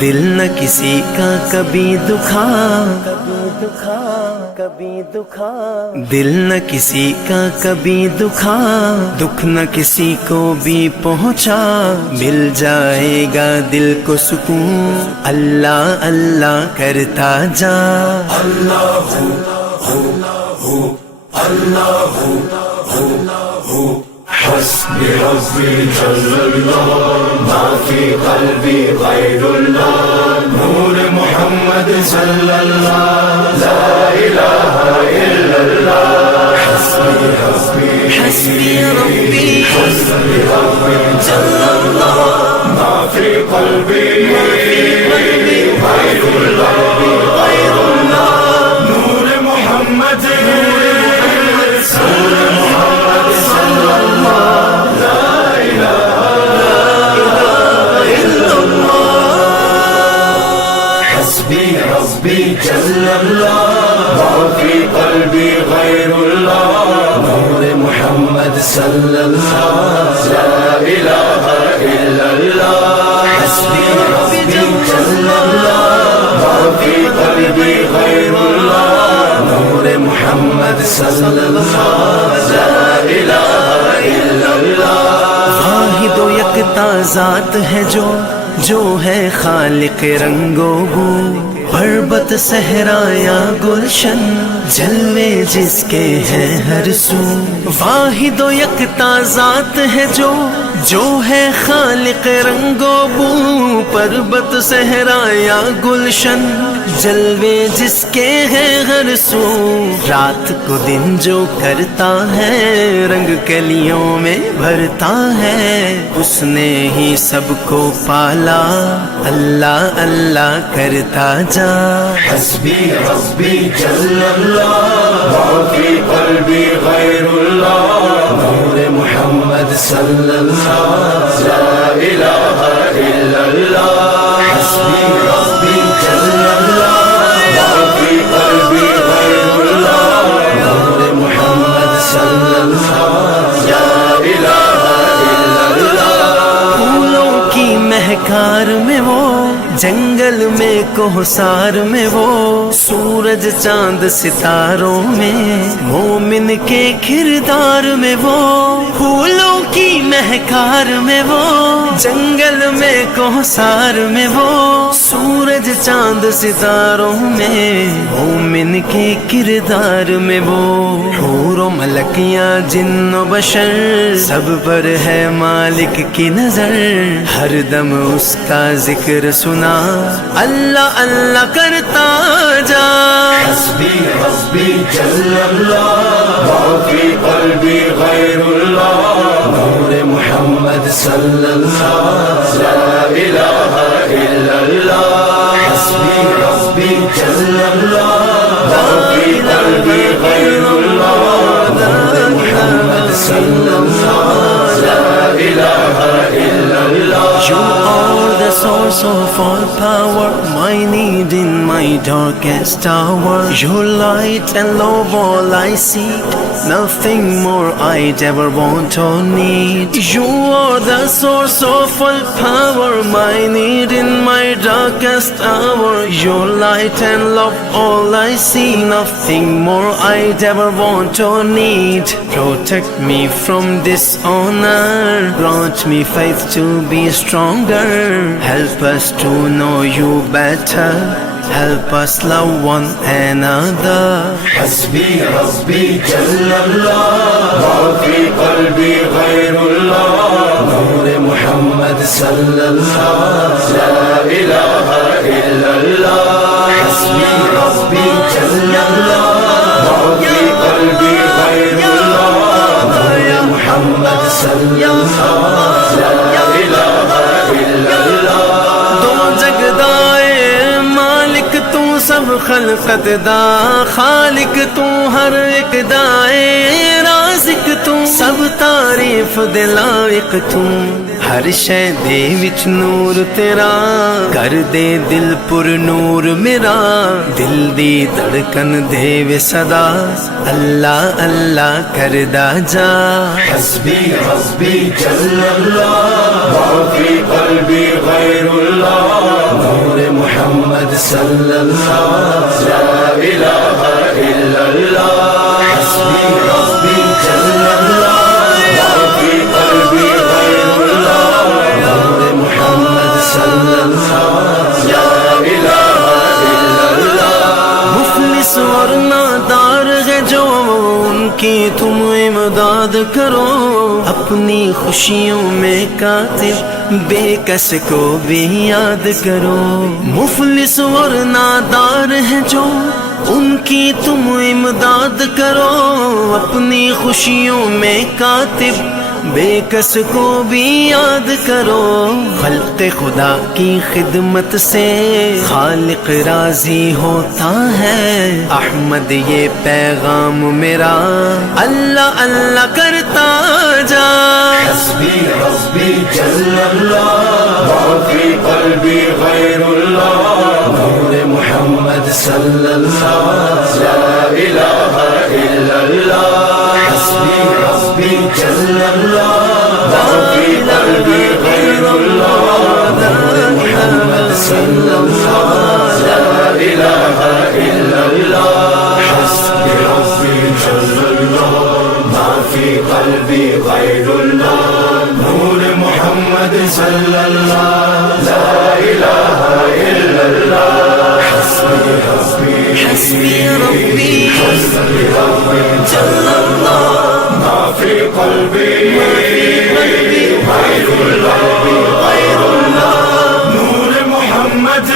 دل نہ کسی کا کبھی دکھا، دل نہ کسی کا کبھی دکھا، دکھ نہ کسی کو بھی پہنچا، مل جائے گا دل کو سکون، اللہ اللہ کرتا جا۔ اللہ حسبي ربي جل الله ما في قلبي غير الله نور محمد صلى الله لا إله إلا الله حسبي ربي حسبي ربي حسبي ربي جل الله ما في قلبي غير الله نور محمد صلى ربي جل الله ما في قلبي غير الله نور محمد صلى الله لا إله إلا الله حسبي ربي جل الله ما في قلبي غير الله نور محمد صلى الله لا إله إلا الله واحد و یکتا ذات ہے جو ہے خالق رنگ و بو، پربت صحرا یا گلشن جلوے جس کے ہیں ہر سو، واحد و یکتا ذات ہے جو ہے خالق رنگ و بو، پربت صحرا یا گلشن جلوے جس کے ہیں ہر سو، رات کو دن جو کرتا ہے رنگ کلیوں میں بھرتا ہے، اس نے ہی سب کو پالا، اللہ اللہ کرتا جا۔ حسبي ربي جل الله ما في قلبي غير الله نور محمد صلى الله لا إله إلا الله حسبي ربي جل الله ما في قلبي غير الله نور محمد صلى الله لا إله إلا الله پھولوں کی مہکار میں وہ، جنگل میں کوہسار میں وہ، سورج چاند ستاروں میں، مومن کے کردار میں وہ، پھولوں کی مہکار میں وہ، جنگل میں کوہسار میں وہ، سورج چاند ستاروں میں، مومن کے کردار میں وہ، حور و ملکیاں جن و بشر سب پر ہے مالک کی نظر، ہر دم اس کا ذکر سنا، اللہ اللہ کرتا جا۔ حسبي ربي جل الله ما في قلبي غير الله نور محمد صلى الله لا إله إلا الله حسبي ربي جل الله ما في قلبي غير الله نور محمد صلى الله لا إله إلا الله You are the source of all power, my need in my darkest hour. Your light and love all I seek, nothing more I'd ever want or need. You are the source of all power, my need in my darkest hour. Your light and love all I see, nothing more I'd ever want or need. Protect me from dishonor, grant me faith to be stronger, help us to know you better, help us love one another. حسبي ربي جل الله ما في قلبي غير الله نور محمد صلى الله لا إله إلا الله حسبي ربي جل الله ما في قلبي غير الله نور محمد صلى الله لا إله إلا الله دو جگدائے مالک تو سب خلقت دا، خالق تو ہر ایک دائے، رازق تو سب تعریف دے لائق تو، ہر شے دے وچ نور تیرا کر دے دل پر نور میرا دل دی دھڑکن دے وے صدا اللہ اللہ کردا جا حسبی ربی جل اللہ ما فی قلبی غیر اللہ نور محمد صلی اللہ لا الہ الا اللہ حسبی ربی جل اللہ ما فی قلبی غیر اللہ نور محمد صلی اللہ لا الہ الا اللہ مفلس اور نادار ہے جو ان کی تم امداد کرو اپنی خوشیوں میں کاتب بے کس کو بھی یاد کرو مفلس اور نادار ہے جو ان کی تم امداد کرو اپنی خوشیوں میں کاتب بے کس کو بھی یاد کرو خلق خدا کی خدمت سے خالق راضی ہوتا ہے احمد یہ پیغام میرا اللہ اللہ کرتا جا حسبی ربی جل اللہ ما فی قلبی غیر اللہ نور محمد صلی اللہ لا الہ الا اللہ حسبی ربی جل اللہ ما فی قلبی غیر اللہ نور محمد صلی اللہ لا الہ الا اللہ حسبی ربی جل اللہ ما فی قلبی غیر اللہ نور محمد صلی اللہ لا الہ الا اللہ حسبی ربی حسبی ربی حسبی ربی جل اللہ ما فی قلبی غیر اللہ نور محمد